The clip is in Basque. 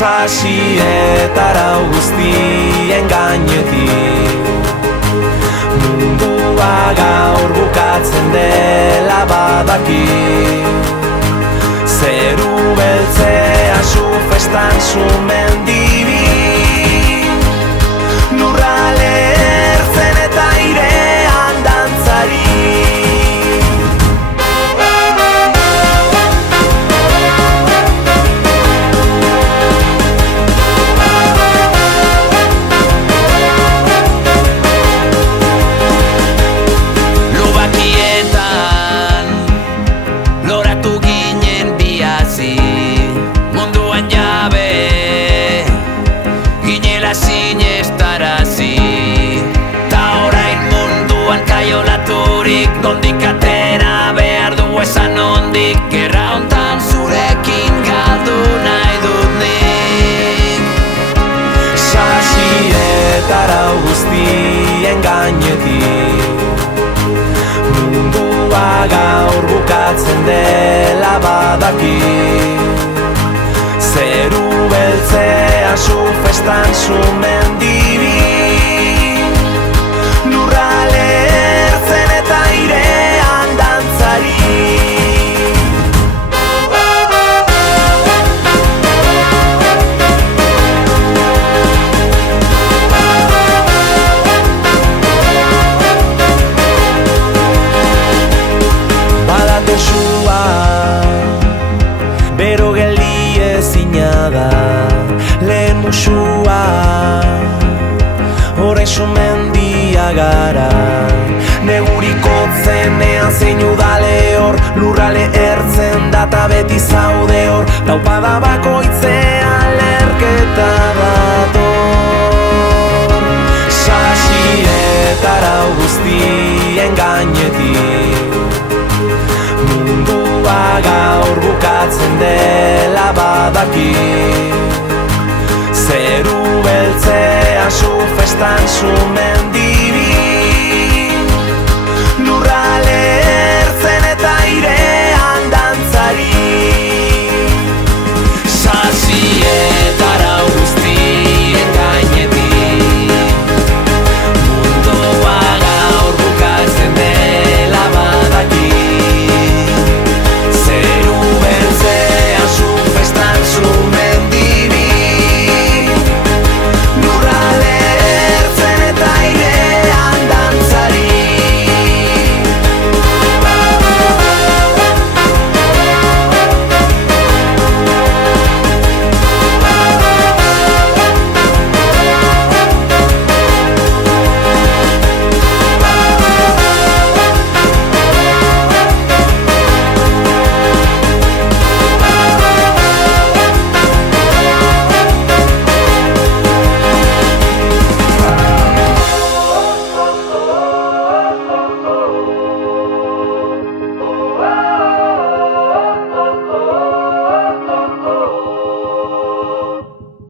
Sasietara guztien gainetik mundua gaur bukatzen dela badaki. Zeru beltzea zu festan zu mendibi, lurrale ertzen eta airean dantzari. Nondik atera behar du esan nondik, gerra hontan zurekin galdu nahi dut nik. Sasietara guztien gainetik mundua gaur bukatzen dela badaki. Zeru beltzea zu festan zu mendibi, lurrale ertzen eta airean dantzari. Badate sua, bero geldi ezina da, lehen musua, orain sumendia gara. Neguriko zenean zein udale hor, lurrale ertzen data beti zaude hor, taupada bakoitzean lerketa dator. Sasietara guztien gainetik mundua gaur bukatzen dela badaki. Zeru